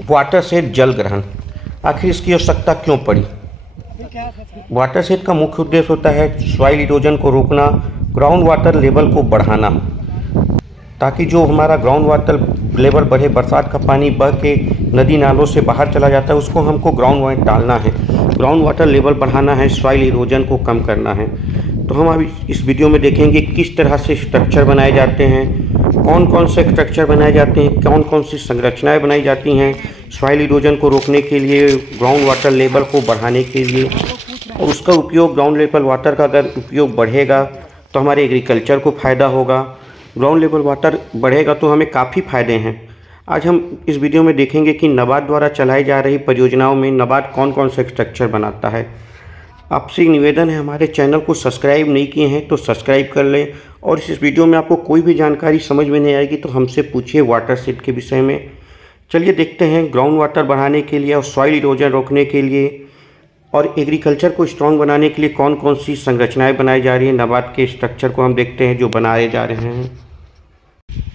Water shade जल ग्रहण, आखिर इसकी आवश्यकता क्यों पड़ी? वाटर शेड का मुख्य उद्देश्य होता है सॉइल इरोजन को रोकना, ग्राउंड वाटर लेवल को बढ़ाना, ताकि जो हमारा ग्राउंड वाटर लेवल बढ़े, बरसात का पानी बह के नदी नालों से बाहर चला जाता है, उसको हमको ग्राउंड में डालना है, ग्राउंड वाटर लेवल बढ़ाना है, सॉइल इरोजन को कम करना है। तो हम अभी इस वीडियो में देखेंगे किस तरह से स्ट्रक्चर बनाए जाते हैं, कौन कौन से स्ट्रक्चर बनाए जाते हैं, कौन कौन सी संरचनाएं बनाई जाती हैं सॉइल इरोजन को रोकने के लिए, ग्राउंड वाटर लेवल को बढ़ाने के लिए, और उसका उपयोग ग्राउंड लेवल वाटर का अगर उपयोग बढ़ेगा तो हमारे एग्रीकल्चर को फ़ायदा होगा, ग्राउंड लेवल वाटर बढ़ेगा तो हमें काफ़ी फ़ायदे हैं। आज हम इस वीडियो में देखेंगे कि नाबार्ड द्वारा चलाई जा रही परियोजनाओं में नाबार्ड कौन कौन से स्ट्रक्चर बनाता है। आपसे निवेदन है, हमारे चैनल को सब्सक्राइब नहीं किए हैं तो सब्सक्राइब कर लें, और इस वीडियो में आपको कोई भी जानकारी समझ में नहीं आएगी तो हमसे पूछिए वाटर शेड के विषय में। चलिए देखते हैं ग्राउंड वाटर बढ़ाने के लिए और सॉइल इरोजन रोकने के लिए और एग्रीकल्चर को स्ट्रॉन्ग बनाने के लिए कौन कौन सी संरचनाएं बनाई जा रही हैं। नाबार्ड के स्ट्रक्चर को हम देखते हैं जो बनाए जा रहे हैं।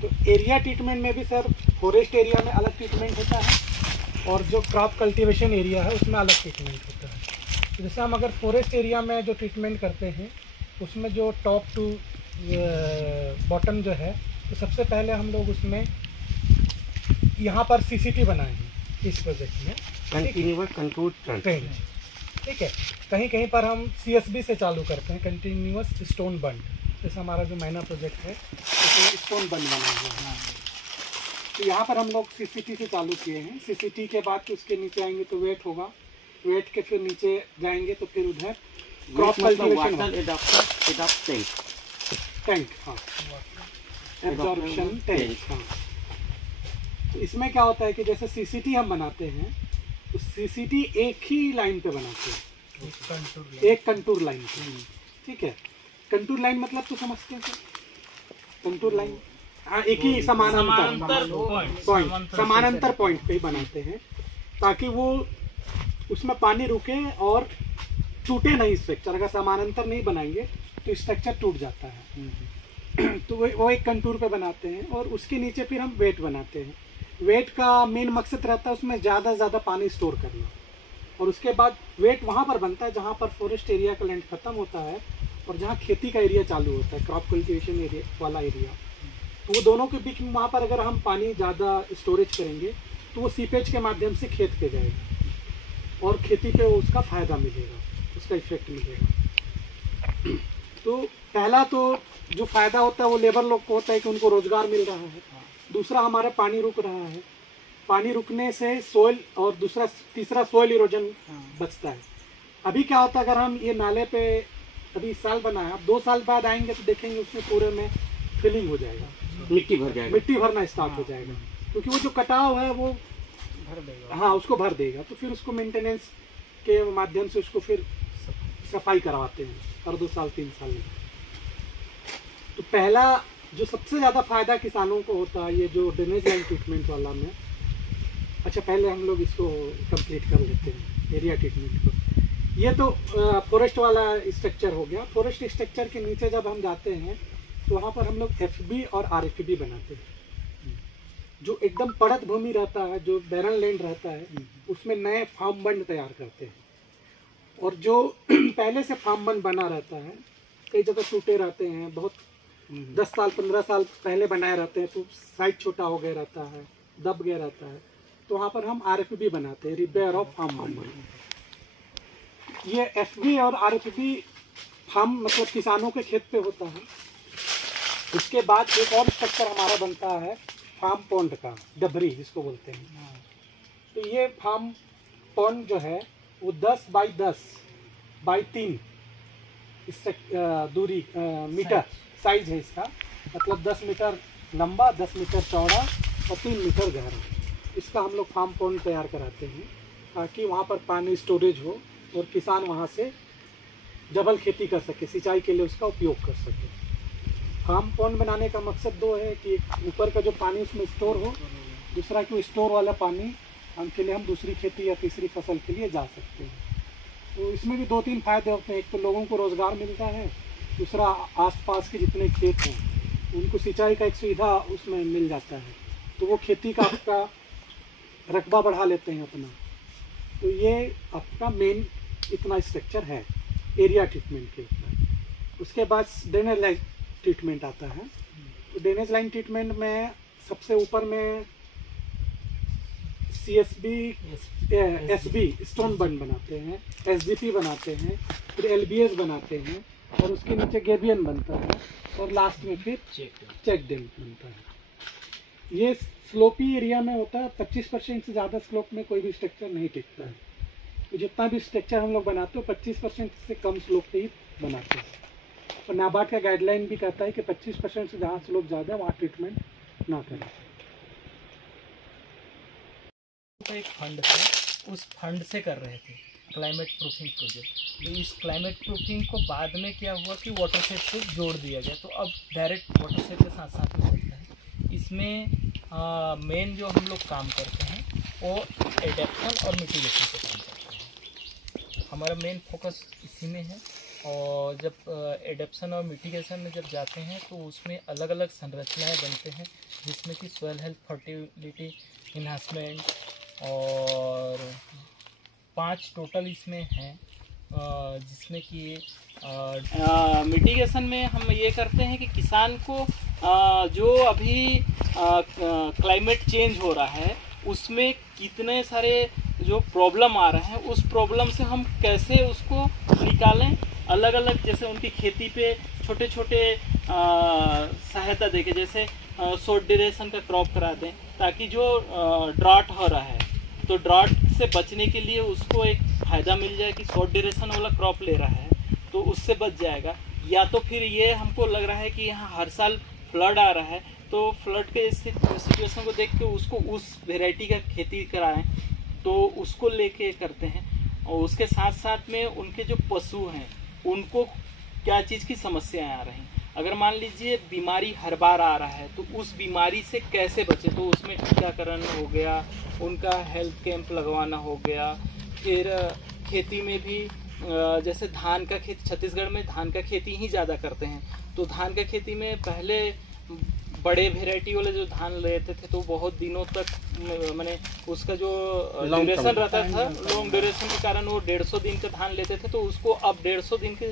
तो एरिया ट्रीटमेंट में भी सर फॉरेस्ट एरिया में अलग ट्रीटमेंट होता है और जो क्रॉप कल्टीवेशन एरिया है उसमें अलग ट्रीटमेंट होता है। तो जैसे हम अगर फॉरेस्ट एरिया में जो ट्रीटमेंट करते हैं उसमें जो टॉप टू बॉटम जो है, तो सबसे पहले हम लोग उसमें यहाँ पर सीसीटी बनाए हैं इस प्रोजेक्ट में, कंटिन्यूअस कंट्रोल ट्रेंच, ठीक है। कहीं कहीं पर हम सीएसबी से चालू करते हैं, कंटिन्यूअस स्टोन बंड, जैसे हमारा जो माइनर प्रोजेक्ट है उसमें स्टोन बंद बना हुआ है। तो यहाँ पर हम लोग सीसीटी से चालू किए हैं। सीसीटी के बाद तो उसके नीचे आएंगे तो वेट होगा, वेट के फिर नीचे जाएंगे तो फिर उधर क्रॉप कल्टीवेशन टैंक, हाँ, एब्जॉर्प्शन टैंक, हाँ। तो इसमें क्या होता है कि जैसे सीसीटी हम बनाते हैं तो सीसीटी एक ही लाइन पे बनाते हैं, एक कंटूर लाइन पे, ठीक है। कंटूर लाइन मतलब तो समझते हैं कंटूर लाइन, हाँ, एक ही समानांतर पॉइंट, समानांतर पॉइंट पे ही बनाते हैं ताकि वो उसमें पानी रुके और टूटे नहीं स्ट्रक्चर। अगर समानांतर नहीं बनाएंगे तो स्ट्रक्चर टूट जाता है। तो वो एक कंटूर पे बनाते हैं और उसके नीचे फिर हम वेट बनाते हैं। वेट का मेन मकसद रहता है उसमें ज़्यादा से ज़्यादा पानी स्टोर करना, और उसके बाद वेट वहाँ पर बनता है जहाँ पर फॉरेस्ट एरिया का लैंड खत्म होता है और जहाँ खेती का एरिया चालू होता है, क्रॉप कल्टीवेशन एरिया वाला एरिया। तो वो दोनों के बीच में वहाँ पर अगर हम पानी ज़्यादा स्टोरेज करेंगे तो वो सीपेज के माध्यम से खेत पे जाएगा और खेती पे उसका फ़ायदा मिलेगा, उसका इफेक्ट मिलेगा। तो पहला तो जो फ़ायदा होता है वो लेबर लोग को होता है कि उनको रोज़गार मिल रहा है। दूसरा हमारा पानी रुक रहा है, पानी रुकने से सोइल, और तीसरा सोइल इरोजन बचता है। अभी क्या होता है अगर हम ये नाले पे अभी इस साल बना है, अब 2 साल बाद आएंगे तो देखेंगे उसमें पूरे में फिलिंग हो जाएगा, मिट्टी भर जाएगा, मिट्टी भरना स्टार्ट हो जाएगा, क्योंकि वो जो कटाव है वो भर देगा, हाँ, उसको भर देगा। तो फिर उसको मेंटेनेंस के माध्यम से उसको फिर सफाई करवाते हैं हर 2 साल 3 साल में। तो पहला जो सबसे ज़्यादा फायदा किसानों को होता है ये जो ड्रेनेज लाइन ट्रीटमेंट वाला में। अच्छा, पहले हम लोग इसको कंप्लीट कर लेते हैं एरिया ट्रीटमेंट को। ये तो फॉरेस्ट वाला स्ट्रक्चर हो गया। फॉरेस्ट स्ट्रक्चर के नीचे जब हम जाते हैं तो वहाँ पर हम लोग एफबी और आरएफबी बनाते हैं। जो एकदम पड़त भूमि रहता है, जो बैरन लैंड रहता है, उसमें नए फार्म बंड तैयार करते हैं। और जो पहले से फार्म बंड बना रहता है, कई जगह टूटे रहते हैं, बहुत 10 साल 15 साल पहले बनाए रहते हैं, तो साइज छोटा हो गया रहता है, दब गया रहता है, तो वहाँ पर हम आरएफबी बनाते हैं, रिपेयर ऑफ फार्म बंड। ये एफबी और आरएफबी फार्म मतलब किसानों के खेत पे होता है। उसके बाद एक और स्ट्रक्चर हमारा बनता है फार्म पॉन्ड का, डबरी जिसको बोलते हैं। तो ये फार्म पॉन्ड जो है वो 10 बाई 10 बाई 3 दूरी मीटर साइज है इसका, मतलब 10 मीटर लंबा, 10 मीटर चौड़ा और 3 मीटर गहरा। इसका हम लोग फार्म पॉन्ड तैयार कराते हैं ताकि वहाँ पर पानी स्टोरेज हो और किसान वहाँ से डबल खेती कर सके, सिंचाई के लिए उसका उपयोग कर सके। फार्म पॉन्ड बनाने का मकसद 2 है कि ऊपर का जो पानी उसमें स्टोर हो, दूसरा कि स्टोर वाला पानी के लिए हम दूसरी खेती या तीसरी फसल के लिए जा सकते हैं। तो इसमें भी 2-3 फायदे होते हैं। एक तो लोगों को रोज़गार मिलता है, दूसरा आसपास के जितने खेत हैं उनको सिंचाई का एक सुविधा उसमें मिल जाता है। तो वो खेती का आपका रकबा बढ़ा लेते हैं अपना। तो ये आपका मेन इतना स्ट्रक्चर है एरिया ट्रीटमेंट के ऊपर। उसके बाद ड्रेनेज लाइन ट्रीटमेंट आता है। तो ड्रेनेज लाइन ट्रीटमेंट में सबसे ऊपर में CSB SB स्टोन बन बनाते हैं, SGP बनाते हैं, फिर LBS बनाते हैं, और उसके नीचे गेबियन बनता है, और लास्ट में फिर चेक डैम बनता है। ये स्लोपी एरिया में होता है। 25% से ज़्यादा स्लोप में कोई भी स्ट्रक्चर नहीं टिकता है। तो जितना भी स्ट्रक्चर हम लोग बनाते हो 25% से कम स्लोप पे ही बनाते हैं। और नाबार्ड का गाइडलाइन भी कहता है कि 25% से जहाँ स्लोप ज़्यादा है वहाँ ट्रीटमेंट ना करें। एक फंड था, उस फंड से कर रहे थे क्लाइमेट प्रूफिंग प्रोजेक्ट। तो इस क्लाइमेट प्रूफिंग को बाद में क्या हुआ कि वाटर सेट से जोड़ दिया गया, तो अब डायरेक्ट वाटर सेट के साथ साथ में चलता है। इसमें मेन जो हम लोग काम करते हैं वो एडेप्शन और मिटिगेशन पे काम करते हैं। हमारा मेन फोकस इसी में है। और जब एडेप्शन और मिटिगेशन में जब जाते हैं तो उसमें अलग अलग संरचनाएं बनते हैं, जिसमें कि सॉइल हेल्थ, फर्टिलिटी इन्हांसमेंट, और 5 टोटल इसमें हैं। जिसमें कि मिटिगेशन में हम ये करते हैं कि किसान को जो अभी क्लाइमेट चेंज हो रहा है उसमें कितने सारे जो प्रॉब्लम आ रहे हैं, उस प्रॉब्लम से हम कैसे उसको निकालें। अलग अलग जैसे उनकी खेती पे छोटे छोटे सहायता देके, जैसे शॉर्ट ड्यूरेशन का क्रॉप करा दें, ताकि जो ड्राट हो रहा है तो ड्राट से बचने के लिए उसको एक फ़ायदा मिल जाए कि शॉर्ट ड्यूरेशन वाला क्रॉप ले रहा है तो उससे बच जाएगा। या तो फिर ये हमको लग रहा है कि यहाँ हर साल फ्लड आ रहा है, तो फ्लड के सिचुएशन को देख के उसको उस वेराइटी का खेती कराएं, तो उसको लेके करते हैं। और उसके साथ साथ में उनके जो पशु हैं उनको क्या चीज़ की समस्याएं आ रही हैं। अगर मान लीजिए बीमारी हर बार आ रहा है तो उस बीमारी से कैसे बचे, तो उसमें टीकाकरण हो गया, उनका हेल्थ कैंप लगवाना हो गया। फिर खेती में भी जैसे धान का खेती, छत्तीसगढ़ में धान का खेती ही ज़्यादा करते हैं, तो धान का खेती में पहले बड़े वेराइटी वाले जो धान लेते थे तो बहुत दिनों तक मैंने उसका जो ड्यूरेशन रहता था, लॉन्ग ड्यूरेशन के कारण वो 150 दिन का धान लेते थे, तो उसको अब 150 दिन के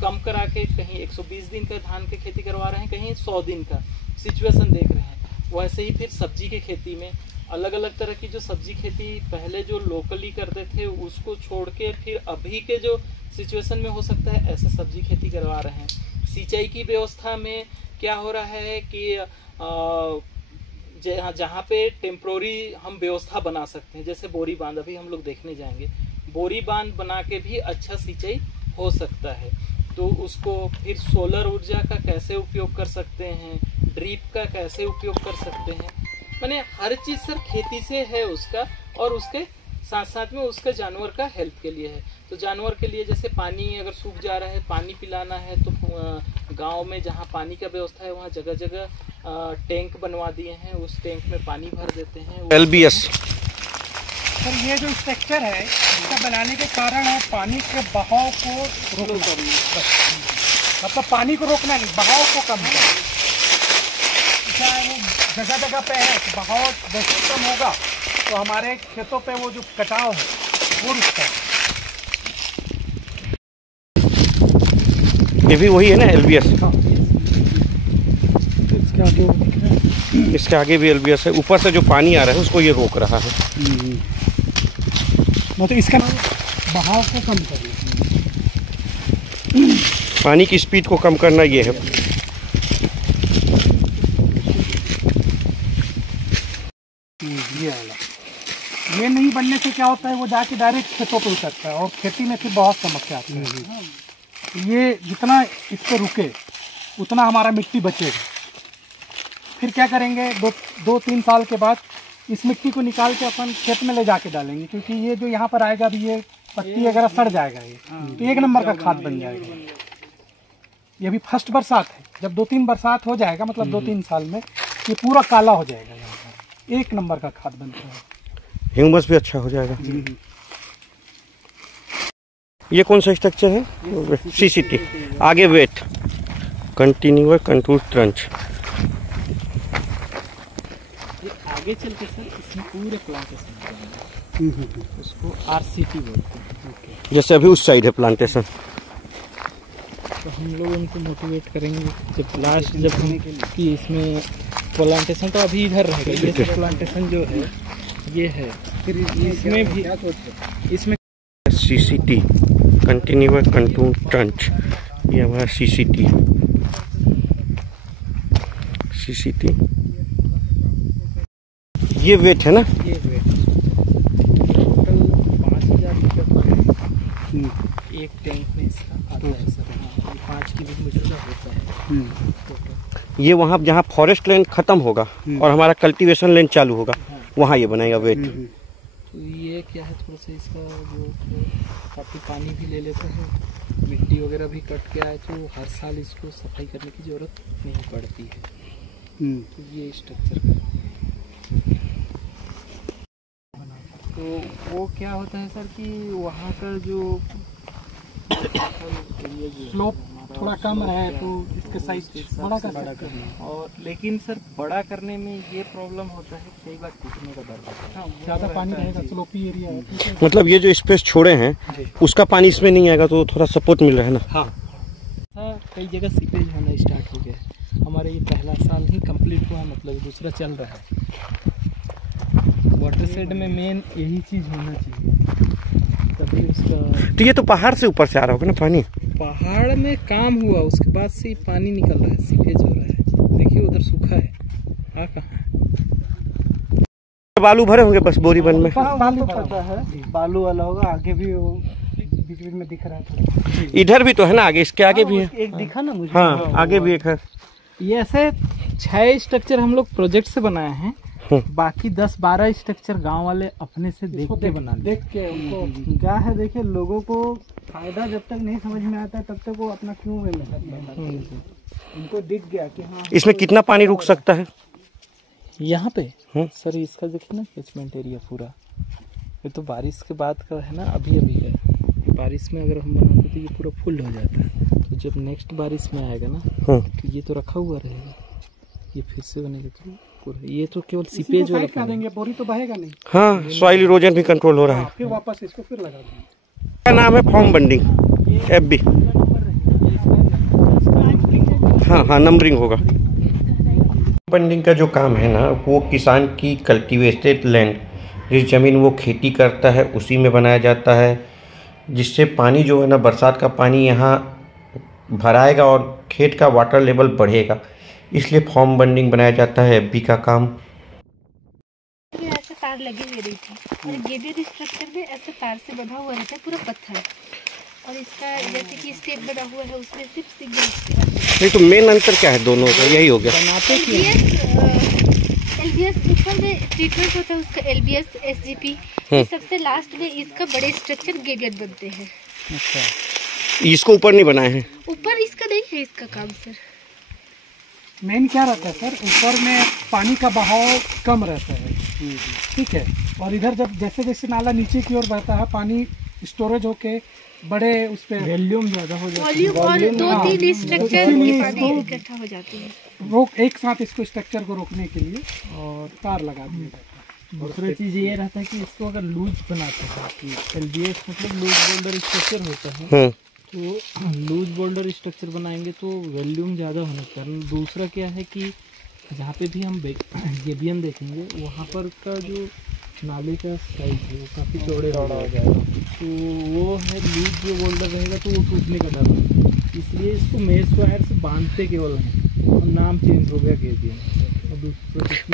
कम करा के कहीं 120 दिन का धान की खेती करवा रहे हैं, कहीं 100 दिन का सिचुएशन देख रहे हैं। वैसे ही फिर सब्जी की खेती में अलग अलग तरह की जो सब्जी खेती पहले जो लोकली करते थे उसको छोड़ के फिर अभी के जो सिचुएशन में हो सकता है ऐसे सब्जी खेती करवा रहे हैं। सिंचाई की व्यवस्था में क्या हो रहा है कि जहाँ पे टेम्प्रोरी हम व्यवस्था बना सकते हैं, जैसे बोरी बांध अभी हम लोग देखने जाएंगे, बोरी बांध बना के भी अच्छा सिंचाई हो सकता है। तो उसको फिर सोलर ऊर्जा का कैसे उपयोग कर सकते हैं, ड्रिप का कैसे उपयोग कर सकते हैं, माने हर चीज़ सर खेती से है उसका, और उसके साथ साथ में उसका जानवर का हेल्थ के लिए है। तो जानवर के लिए जैसे पानी अगर सूख जा रहा है, पानी पिलाना है, तो गांव में जहाँ पानी का व्यवस्था है वहाँ जगह जगह टैंक बनवा दिए हैं, उस टैंक में पानी भर देते हैं। LBS सर ये जो स्ट्रक्चर है इसका बनाने के कारण है पानी के बहाव को रोकना, मतलब पानी को रोकना नहीं, बहाव को कम करना। चाहे वो जगह जगह पे है तो बहाव जैसे कम होगा तो हमारे खेतों पे वो जो कटाव है वो रुकता है। ये भी वही है ना LBS? हाँ, इसके आगे भी LBS है। ऊपर से जो पानी आ रहा है उसको ये रोक रहा है। मतलब इसका बहाव को कम करना, पानी की स्पीड को कम करना ये है। ये नहीं बनने से क्या होता है, वो जाके डायरेक्ट खेतों पे उतरता है और खेती में फिर बहुत समस्या आती है। ये जितना इस पे रुके उतना हमारा मिट्टी बचेगा। फिर क्या करेंगे, 2-3 साल के बाद इस मिट्टी को निकाल के अपन खेत में ले जाके डालेंगे, क्योंकि ये जो यहाँ पर आएगा अभी ये पत्ती वगैरह सड़ जाएगा, ये तो 1 नंबर का खाद बन जाएगा। ये अभी फर्स्ट बरसात है, जब 2-3 बरसात हो जाएगा मतलब 2-3 साल में ये पूरा काला हो जाएगा, यहाँ पर 1 नंबर का खाद बनता है। ह्यूमस भी अच्छा हो जाएगा। ये कौन सा स्ट्रक्चर है? CCT। आगे वेट कंटिन्यूअस कंट्रोल ट्रंच। आगे चल के सर इसमें पूरे प्लांटेशन उसको RCT बोलते हैं। जैसे अभी उस साइड है प्लांटेशन, तो हम लोग उनको मोटिवेट करेंगे जब लास्ट जब हम कि इसमें प्लांटेशन तो अभी इधर रहेगा, ये सब प्लांटेशन जो है ये है, फिर इसमें भी इसमें CCT कंटिन्यूअस कंट्रोल ट्रंच, ये हमारा CCT ये वेट है ना, ये वेट टोटल 5000 लीटर पानी एक टैंक में इसका आता है सर। 5 किलोमीटर का होता है टोटल। ये वहाँ जहाँ फॉरेस्ट लैंड खत्म होगा और हमारा कल्टीवेशन लैंड चालू होगा, वहाँ ये बनाएगा वेट। तो ये क्या है थोड़ा सा इसका जो काफ़ी पानी भी ले लेता है, मिट्टी वगैरह भी कट के आए तो हर साल इसको सफाई करने की ज़रूरत नहीं पड़ती है। तो ये स्ट्रक्चर का तो वो क्या होता है सर कि वहाँ का जो स्लोप थोड़ा कम रहे तो इसके साइज बड़ा कर सकते हैं। और लेकिन सर बड़ा करने में ये प्रॉब्लम होता है कई बार टूटने का डर होता है। ज़्यादा पानी रहेगा, स्लोपी एरिया है। मतलब ये जो स्पेस छोड़े हैं उसका पानी इसमें नहीं आएगा तो थोड़ा सपोर्ट मिल रहा है ना। हाँ कई जगह सीपेज होना स्टार्ट हो गया। हमारे ये पहला साल ही कंप्लीट हुआ, मतलब दूसरा चल रहा है। वाटर शेड में मेन यही चीज़ होना चाहिए तभी उसका। तो ये तो पहाड़ से ऊपर से आ रहा होगा ना पानी। पहाड़ में काम हुआ उसके बाद से पानी निकल रहा है, सीपेज हो रहा है। देखिए उधर सूखा है, आ कहाँ बालू भरे होंगे बस बोरीबंद में। बालू पता है, बालू वाला होगा। आगे भी वो बीच में दिख रहा है, इधर भी तो है ना, आगे इसके आगे भी है एक दिखा ना मुझे। हाँ आगे भी एक है। ये ऐसे 6 स्ट्रक्चर हम लोग प्रोजेक्ट से बनाए हैं, बाकी 10-12 स्ट्रक्चर गांव वाले अपने से देख के बना देख के उनको क्या है। देखिए लोगों को फायदा जब तक नहीं समझ में आता तब तक वो अपना क्यों में उनको दिख गया कि हाँ इसमें कितना पानी रुक सकता है यहाँ पे। सर इसका देखिए ना कैचमेंट एरिया पूरा, ये तो बारिश के बाद का है ना, अभी अभी है। बारिश में अगर हम बनाते तो ये पूरा फुल हो जाता है, तो जब नेक्स्ट बारिश में आएगा ना तो ये तो रखा हुआ रहेगा, ये फिर से बनेगा तो पूरा। ये तो केवल सीपेज वाला कर देंगे, बोरी तो बहेगा नहीं। हाँ सॉइल इरोजन भी कंट्रोल हो रहा है। फिर वापस इसको फिर लगा देंगे। क्या नाम है? Form bunding FB। हाँ नंबरिंग होगा। बंडिंग का जो काम है ना वो किसान की कल्टीवेटेड लैंड, जिस ज़मीन वो खेती करता है उसी में बनाया जाता है, जिससे पानी जो है ना बरसात का पानी यहाँ भराएगा और खेत का वाटर लेवल बढ़ेगा, इसलिए फॉर्म बंडिंग बनाया जाता है FB का काम। ऐसे तार लगी हुई रही थी और गेबियर स्ट्रक्चर में ऐसे तार से बंधा हुआ रहता है पूरा पत्थर, और इसका जैसे कि स्टेप बना हुआ है उसमें सिर्फ सिग्नल। नहीं तो मेन अंतर क्या है दोनों का? यही हो गया। LBS ऊपर में ट्रीटमेंट होता है उसका, LBS SGP। सबसे लास्ट में इसका बड़े स्ट्रक्चर गेबियर बनते हैं। अच्छा इसको ऊपर नहीं बनाए हैं? ऊपर इसका नहीं है इसका काम सर। मेन क्या रहता है सर, ऊपर में पानी का बहाव कम रहता है, ठीक है। और इधर जब जैसे जैसे नाला नीचे की ओर बहता है पानी स्टोरेज होके बड़े उस पे वॉल्यूम ज्यादा हो जाता है। वॉल्यूम और 2-3 स्ट्रक्चर के पानी इकट्ठा हो जाते हैं। रोक एक साथ इसको स्ट्रक्चर को रोकने के लिए और तार लगा दिया जाता है। दूसरी चीज़ ये रहता है कि इसको अगर लूज बनाते हैं कि LBS मतलब लूज बोल्डर स्ट्रक्चर होता है, तो लूज बोल्डर स्ट्रक्चर बनाएंगे तो वॉल्यूम ज़्यादा होने के कारण। दूसरा क्या है कि जहाँ पे भी हम गेबियन देखेंगे वहाँ पर का जो नाले का साइज है वो काफ़ी चौड़े हो जाएगा, तो वो है लूज जो बोल्डर रहेगा तो वो टूटने का डर है, इसलिए इसको मेश वायर से बांधते केवल हैं और नाम चेंज हो गया गेबियन।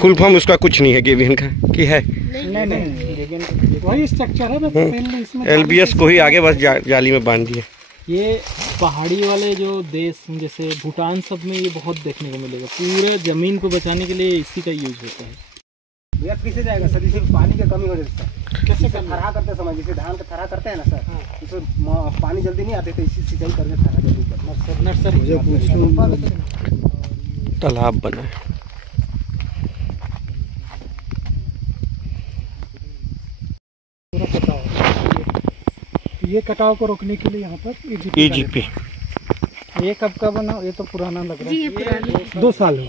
फुल फॉर्म उसका कुछ नहीं है गेबियन का कि है? नहीं वही स्ट्रक्चर है, बस मेनली इसमें LBS को ही आगे बस जाली में बांध दिए। ये पहाड़ी वाले जो देश जैसे भूटान सब में ये बहुत देखने को मिलेगा, पूरे ज़मीन को बचाने के लिए इसी का यूज होता है। भैया किससे जाएगा सर, इसे पानी की कमी हो जाती है। कैसे थरा करते समय जैसे धान का थरा करते हैं ना सर, इसमें पानी जल्दी नहीं आते तो इसी सिंचाई करके थरा जल्दी करते। नर्सरी तालाब बना है। ये कटाव को रोकने के लिए यहाँ पर EGP। ये कब का बना? ये तो पुराना लग रहा जी है, ये पुरानी 2 साल हो